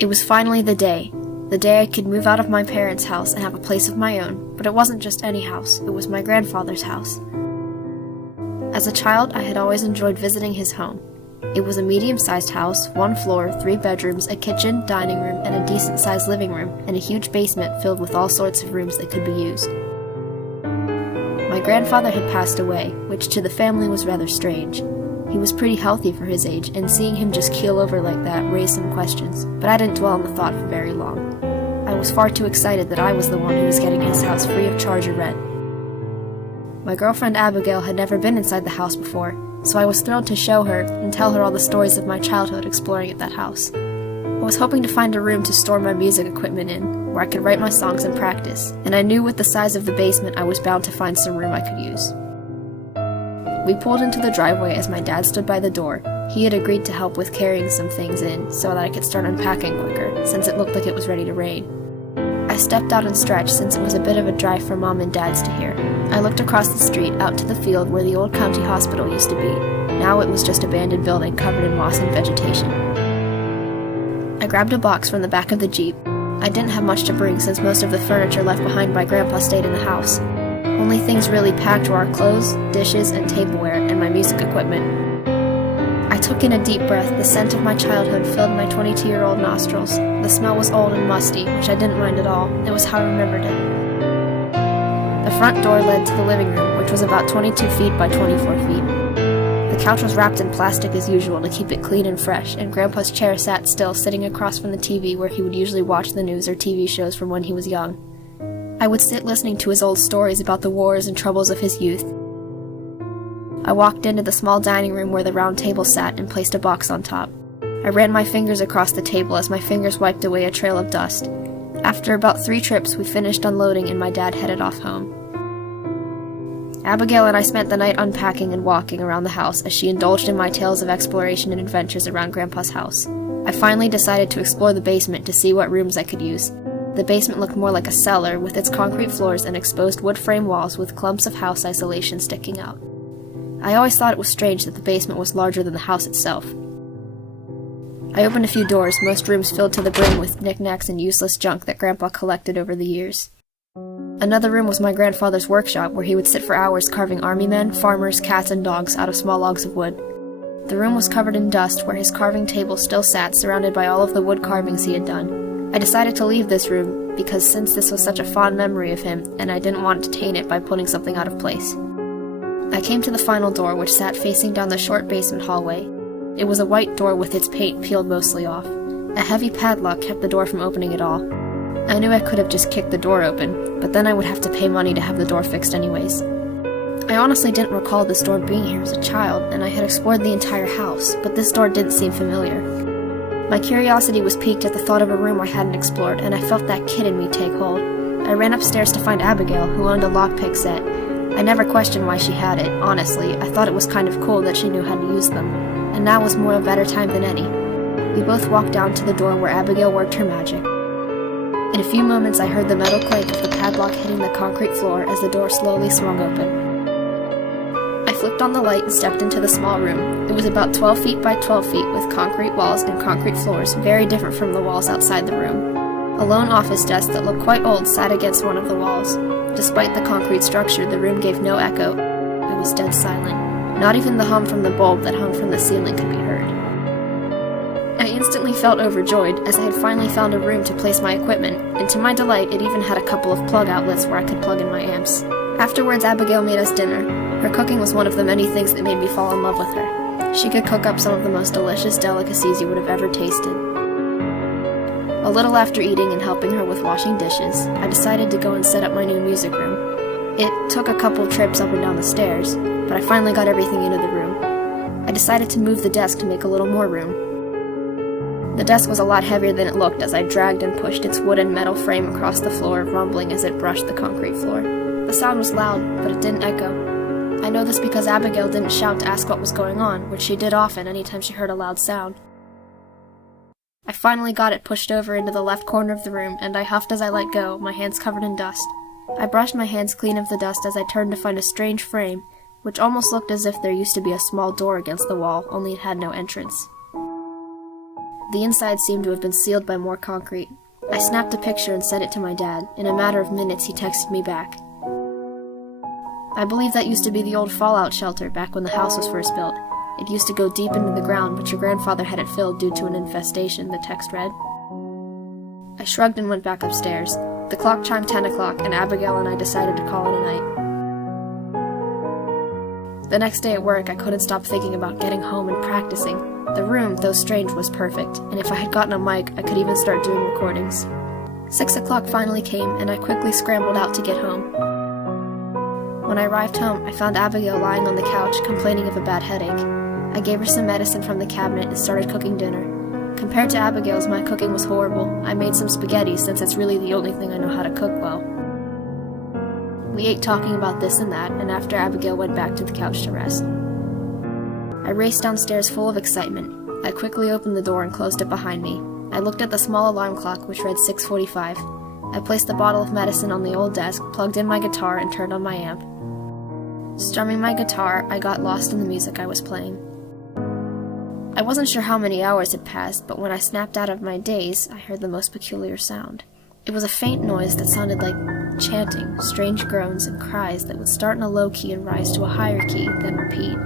It was finally the day I could move out of my parents' house and have a place of my own, but it wasn't just any house, it was my grandfather's house. As a child, I had always enjoyed visiting his home. It was a medium-sized house, 1 floor, 3 bedrooms, a kitchen, dining room, and a decent-sized living room, and a huge basement filled with all sorts of rooms that could be used. My grandfather had passed away, which to the family was rather strange. He was pretty healthy for his age, and seeing him just keel over like that raised some questions, but I didn't dwell on the thought for very long. I was far too excited that I was the one who was getting his house free of charge or rent. My girlfriend Abigail had never been inside the house before, so I was thrilled to show her and tell her all the stories of my childhood exploring at that house. I was hoping to find a room to store my music equipment in, where I could write my songs and practice, and I knew with the size of the basement I was bound to find some room I could use. We pulled into the driveway as my dad stood by the door. He had agreed to help with carrying some things in so that I could start unpacking quicker, since it looked like it was ready to rain. I stepped out and stretched since it was a bit of a drive for Mom and Dad's to hear. I looked across the street out to the field where the old county hospital used to be. Now it was just an abandoned building covered in moss and vegetation. I grabbed a box from the back of the Jeep. I didn't have much to bring since most of the furniture left behind by Grandpa stayed in the house. Only things really packed were our clothes, dishes, and tableware, and my music equipment. I took in a deep breath. The scent of my childhood filled my 22-year-old nostrils. The smell was old and musty, which I didn't mind at all. It was how I remembered it. The front door led to the living room, which was about 22 feet by 24 feet. The couch was wrapped in plastic as usual to keep it clean and fresh, and Grandpa's chair sat still, sitting across from the TV where he would usually watch the news or TV shows from when he was young. I would sit listening to his old stories about the wars and troubles of his youth. I walked into the small dining room where the round table sat and placed a box on top. I ran my fingers across the table as my fingers wiped away a trail of dust. After about 3 trips, we finished unloading and my dad headed off home. Abigail and I spent the night unpacking and walking around the house as she indulged in my tales of exploration and adventures around Grandpa's house. I finally decided to explore the basement to see what rooms I could use. The basement looked more like a cellar with its concrete floors and exposed wood frame walls with clumps of house isolation sticking out. I always thought it was strange that the basement was larger than the house itself. I opened a few doors, most rooms filled to the brim with knickknacks and useless junk that Grandpa collected over the years. Another room was my grandfather's workshop, where he would sit for hours carving army men, farmers, cats, and dogs out of small logs of wood. The room was covered in dust, where his carving table still sat, surrounded by all of the wood carvings he had done. I decided to leave this room, because since this was such a fond memory of him, and I didn't want to taint it by putting something out of place. I came to the final door, which sat facing down the short basement hallway. It was a white door with its paint peeled mostly off. A heavy padlock kept the door from opening at all. I knew I could have just kicked the door open, but then I would have to pay money to have the door fixed anyways. I honestly didn't recall this door being here as a child, and I had explored the entire house, but this door didn't seem familiar. My curiosity was piqued at the thought of a room I hadn't explored, and I felt that kid in me take hold. I ran upstairs to find Abigail, who owned a lockpick set. I never questioned why she had it, honestly. I thought it was kind of cool that she knew how to use them, and now was more a better time than any. We both walked down to the door where Abigail worked her magic. In a few moments I heard the metal clank of the padlock hitting the concrete floor as the door slowly swung open. I flipped on the light and stepped into the small room. It was about 12 feet by 12 feet with concrete walls and concrete floors, very different from the walls outside the room. A lone office desk that looked quite old sat against one of the walls. Despite the concrete structure, the room gave no echo. It was dead silent. Not even the hum from the bulb that hung from the ceiling could be heard. I instantly felt overjoyed, as I had finally found a room to place my equipment, and to my delight it even had a couple of plug outlets where I could plug in my amps. Afterwards, Abigail made us dinner. Her cooking was one of the many things that made me fall in love with her. She could cook up some of the most delicious delicacies you would have ever tasted. A little after eating and helping her with washing dishes, I decided to go and set up my new music room. It took a couple trips up and down the stairs, but I finally got everything into the room. I decided to move the desk to make a little more room. The desk was a lot heavier than it looked as I dragged and pushed its wood and metal frame across the floor, rumbling as it brushed the concrete floor. The sound was loud, but it didn't echo. I know this because Abigail didn't shout to ask what was going on, which she did often anytime she heard a loud sound. I finally got it pushed over into the left corner of the room, and I huffed as I let go, my hands covered in dust. I brushed my hands clean of the dust as I turned to find a strange frame, which almost looked as if there used to be a small door against the wall, only it had no entrance. The inside seemed to have been sealed by more concrete. I snapped a picture and sent it to my dad. In a matter of minutes, he texted me back. I believe that used to be the old fallout shelter back when the house was first built. It used to go deep into the ground, but your grandfather had it filled due to an infestation, the text read. I shrugged and went back upstairs. The clock chimed 10 o'clock, and Abigail and I decided to call it a night. The next day at work, I couldn't stop thinking about getting home and practicing. The room, though strange, was perfect, and if I had gotten a mic, I could even start doing recordings. 6 o'clock finally came, and I quickly scrambled out to get home. When I arrived home, I found Abigail lying on the couch, complaining of a bad headache. I gave her some medicine from the cabinet and started cooking dinner. Compared to Abigail's, my cooking was horrible. I made some spaghetti, since it's really the only thing I know how to cook well. We ate talking about this and that, and after Abigail went back to the couch to rest. I raced downstairs full of excitement. I quickly opened the door and closed it behind me. I looked at the small alarm clock, which read 6:45. I placed the bottle of medicine on the old desk, plugged in my guitar, and turned on my amp. Strumming my guitar, I got lost in the music I was playing. I wasn't sure how many hours had passed, but when I snapped out of my daze, I heard the most peculiar sound. It was a faint noise that sounded like chanting, strange groans and cries that would start in a low key and rise to a higher key, then repeat.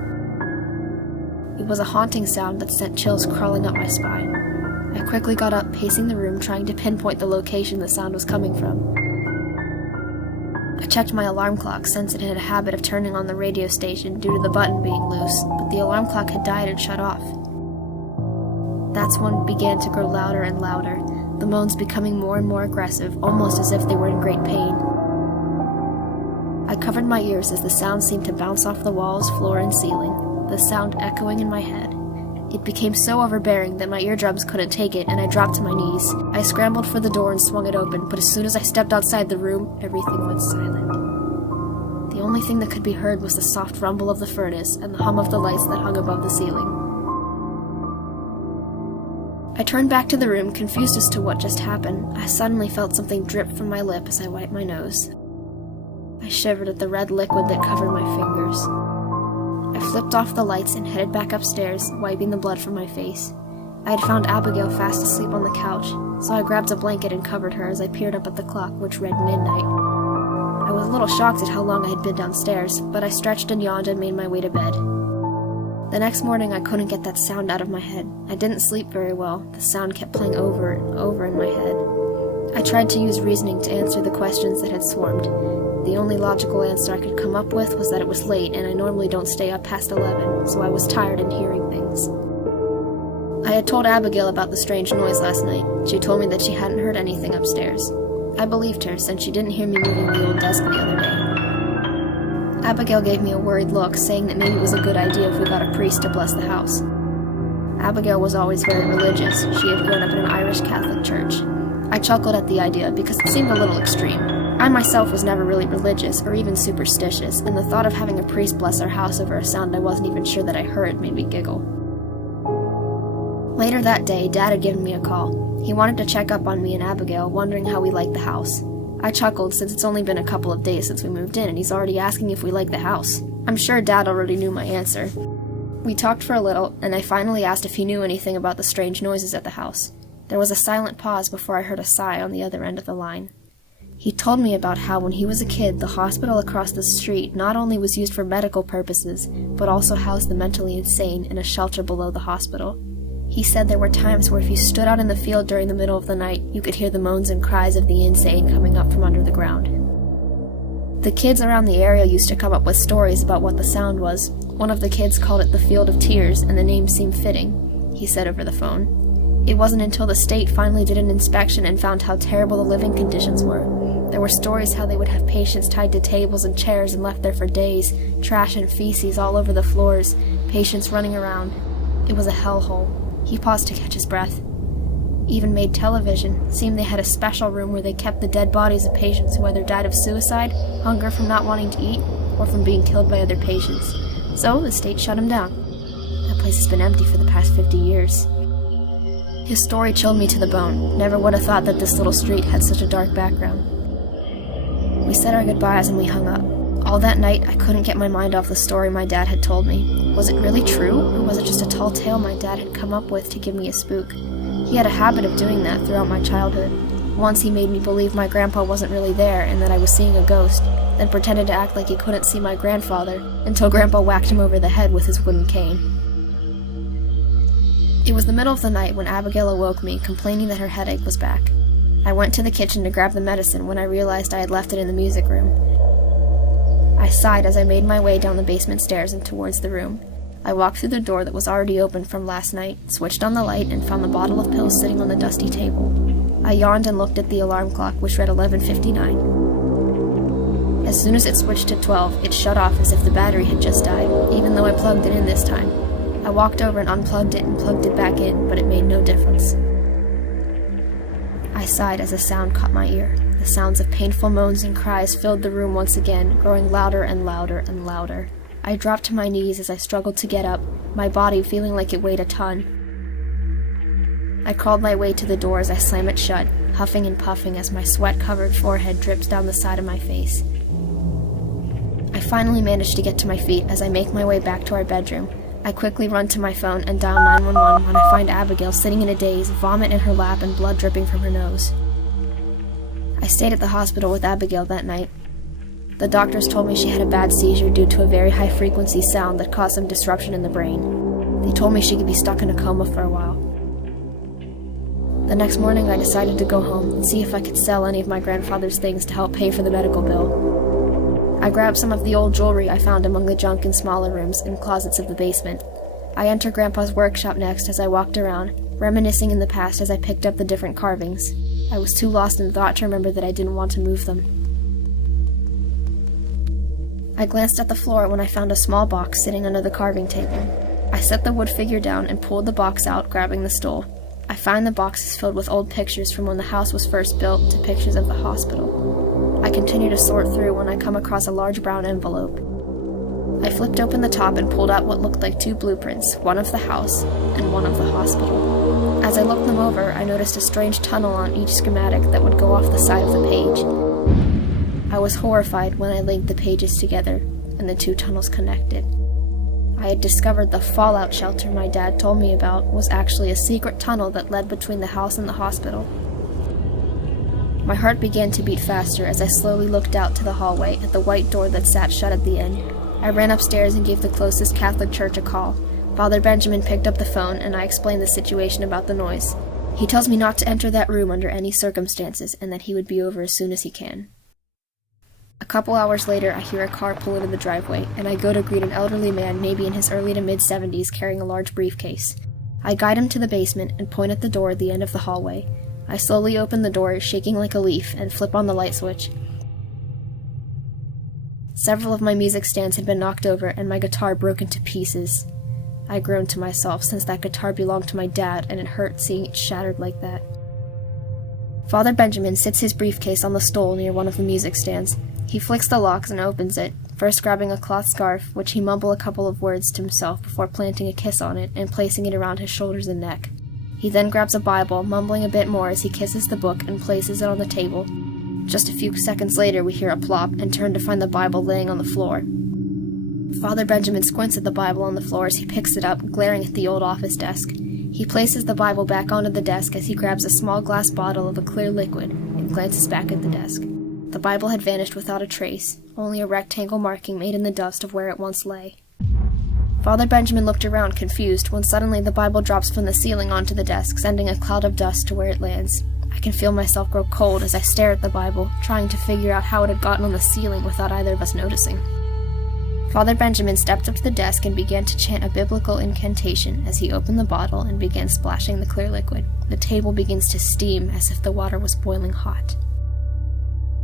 It was a haunting sound that sent chills crawling up my spine. I quickly got up, pacing the room, trying to pinpoint the location the sound was coming from. I checked my alarm clock, since it had a habit of turning on the radio station due to the button being loose, but the alarm clock had died and shut off. That's when it began to grow louder and louder, the moans becoming more and more aggressive, almost as if they were in great pain. I covered my ears as the sound seemed to bounce off the walls, floor, and ceiling, the sound echoing in my head. It became so overbearing that my eardrums couldn't take it, and I dropped to my knees. I scrambled for the door and swung it open, but as soon as I stepped outside the room, everything went silent. The only thing that could be heard was the soft rumble of the furnace and the hum of the lights that hung above the ceiling. I turned back to the room, confused as to what just happened. I suddenly felt something drip from my lip as I wiped my nose. I shivered at the red liquid that covered my fingers. I flipped off the lights and headed back upstairs, wiping the blood from my face. I had found Abigail fast asleep on the couch, so I grabbed a blanket and covered her as I peered up at the clock, which read midnight. I was a little shocked at how long I had been downstairs, but I stretched and yawned and made my way to bed. The next morning, I couldn't get that sound out of my head. I didn't sleep very well. The sound kept playing over and over in my head. I tried to use reasoning to answer the questions that had swarmed. The only logical answer I could come up with was that it was late, and I normally don't stay up past 11, so I was tired and hearing things. I had told Abigail about the strange noise last night. She told me that she hadn't heard anything upstairs. I believed her, since she didn't hear me moving the old desk the other day. Abigail gave me a worried look, saying that maybe it was a good idea if we got a priest to bless the house. Abigail was always very religious. She had grown up in an Irish Catholic church. I chuckled at the idea because it seemed a little extreme. I myself was never really religious or even superstitious, and the thought of having a priest bless our house over a sound I wasn't even sure that I heard made me giggle. Later that day, Dad had given me a call. He wanted to check up on me and Abigail, wondering how we liked the house. I chuckled, since it's only been a couple of days since we moved in, and he's already asking if we like the house. I'm sure Dad already knew my answer. We talked for a little, and I finally asked if he knew anything about the strange noises at the house. There was a silent pause before I heard a sigh on the other end of the line. He told me about how when he was a kid, the hospital across the street not only was used for medical purposes, but also housed the mentally insane in a shelter below the hospital. He said there were times where if you stood out in the field during the middle of the night, you could hear the moans and cries of the insane coming up from under the ground. The kids around the area used to come up with stories about what the sound was. One of the kids called it the Field of Tears, and the name seemed fitting, he said over the phone. It wasn't until the state finally did an inspection and found how terrible the living conditions were. There were stories how they would have patients tied to tables and chairs and left there for days, trash and feces all over the floors, patients running around. It was a hellhole. He paused to catch his breath. Even made television. Seemed they had a special room where they kept the dead bodies of patients who either died of suicide, hunger from not wanting to eat, or from being killed by other patients. So the state shut him down. That place has been empty for the past 50 years. His story chilled me to the bone. Never would have thought that this little street had such a dark background. We said our goodbyes and we hung up. All that night, I couldn't get my mind off the story my dad had told me. Was it really true, or was it just a tall tale my dad had come up with to give me a spook? He had a habit of doing that throughout my childhood. Once he made me believe my grandpa wasn't really there and that I was seeing a ghost, then pretended to act like he couldn't see my grandfather until Grandpa whacked him over the head with his wooden cane. It was the middle of the night when Abigail awoke me, complaining that her headache was back. I went to the kitchen to grab the medicine when I realized I had left it in the music room. I sighed as I made my way down the basement stairs and towards the room. I walked through the door that was already open from last night, switched on the light, and found the bottle of pills sitting on the dusty table. I yawned and looked at the alarm clock, which read 11:59. As soon as it switched to 12, it shut off as if the battery had just died, even though I plugged it in this time. I walked over and unplugged it and plugged it back in, but it made no difference. I sighed as a sound caught my ear. The sounds of painful moans and cries filled the room once again, growing louder and louder and louder. I dropped to my knees as I struggled to get up, my body feeling like it weighed a ton. I crawled my way to the door as I slammed it shut, huffing and puffing as my sweat-covered forehead dripped down the side of my face. I finally managed to get to my feet as I make my way back to our bedroom. I quickly run to my phone and dial 911 when I find Abigail sitting in a daze, vomit in her lap and blood dripping from her nose. I stayed at the hospital with Abigail that night. The doctors told me she had a bad seizure due to a very high-frequency sound that caused some disruption in the brain. They told me she could be stuck in a coma for a while. The next morning, I decided to go home and see if I could sell any of my grandfather's things to help pay for the medical bill. I grabbed some of the old jewelry I found among the junk in smaller rooms and closets of the basement. I entered Grandpa's workshop next as I walked around, reminiscing in the past as I picked up the different carvings. I was too lost in thought to remember that I didn't want to move them. I glanced at the floor when I found a small box sitting under the carving table. I set the wood figure down and pulled the box out, grabbing the stool. I find the box is filled with old pictures from when the house was first built to pictures of the hospital. I continue to sort through when I come across a large brown envelope. I flipped open the top and pulled out what looked like two blueprints, one of the house and one of the hospital. As I looked them over, I noticed a strange tunnel on each schematic that would go off the side of the page. I was horrified when I linked the pages together and the two tunnels connected. I had discovered the fallout shelter my dad told me about was actually a secret tunnel that led between the house and the hospital. My heart began to beat faster as I slowly looked out to the hallway at the white door that sat shut at the end. I ran upstairs and gave the closest Catholic church a call. Father Benjamin picked up the phone and I explained the situation about the noise. He tells me not to enter that room under any circumstances and that he would be over as soon as he can. A couple hours later, I hear a car pull into the driveway, and I go to greet an elderly man, maybe in his early to mid-70s, carrying a large briefcase. I guide him to the basement and point at the door at the end of the hallway. I slowly open the door, shaking like a leaf, and flip on the light switch. Several of my music stands had been knocked over, and my guitar broke into pieces. I groaned to myself, since that guitar belonged to my dad, and it hurt seeing it shattered like that. Father Benjamin sits his briefcase on the stool near one of the music stands. He flicks the locks and opens it, first grabbing a cloth scarf, which he mumbles a couple of words to himself before planting a kiss on it and placing it around his shoulders and neck. He then grabs a Bible, mumbling a bit more as he kisses the book and places it on the table. Just a few seconds later, we hear a plop and turn to find the Bible laying on the floor. Father Benjamin squints at the Bible on the floor as he picks it up, glaring at the old office desk. He places the Bible back onto the desk as he grabs a small glass bottle of a clear liquid and glances back at the desk. The Bible had vanished without a trace, only a rectangle marking made in the dust of where it once lay. Father Benjamin looked around, confused, when suddenly the Bible drops from the ceiling onto the desk, sending a cloud of dust to where it lands. I can feel myself grow cold as I stare at the Bible, trying to figure out how it had gotten on the ceiling without either of us noticing. Father Benjamin stepped up to the desk and began to chant a biblical incantation as he opened the bottle and began splashing the clear liquid. The table begins to steam as if the water was boiling hot.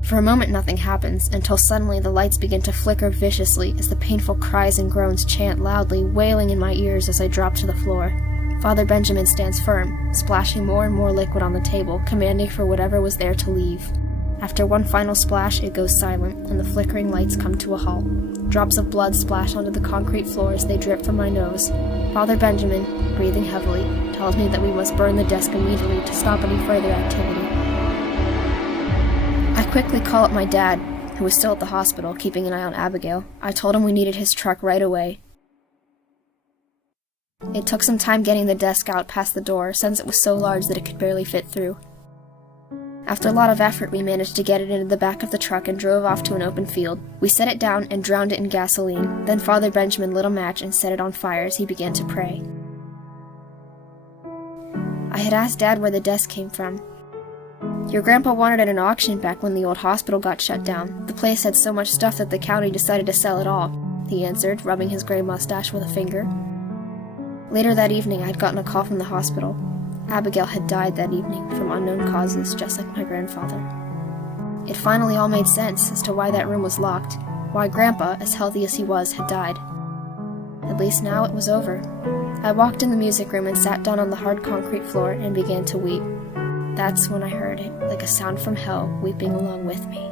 For a moment nothing happens, until suddenly the lights begin to flicker viciously as the painful cries and groans chant loudly, wailing in my ears as I drop to the floor. Father Benjamin stands firm, splashing more and more liquid on the table, commanding for whatever was there to leave. After one final splash, it goes silent, and the flickering lights come to a halt. Drops of blood splash onto the concrete floor as they drip from my nose. Father Benjamin, breathing heavily, tells me that we must burn the desk immediately to stop any further activity. I quickly call up my dad, who was still at the hospital, keeping an eye on Abigail. I told him we needed his truck right away. It took some time getting the desk out past the door, since it was so large that it could barely fit through. After a lot of effort, we managed to get it into the back of the truck and drove off to an open field. We set it down and drowned it in gasoline. Then Father Benjamin lit a match and set it on fire as he began to pray. I had asked Dad where the desk came from. "Your grandpa wanted it at an auction back when the old hospital got shut down. The place had so much stuff that the county decided to sell it all," he answered, rubbing his gray mustache with a finger. Later that evening, I had gotten a call from the hospital. Abigail had died that evening from unknown causes, just like my grandfather. It finally all made sense as to why that room was locked, why Grandpa, as healthy as he was, had died. At least now it was over. I walked in the music room and sat down on the hard concrete floor and began to weep. That's when I heard it, like a sound from hell, weeping along with me.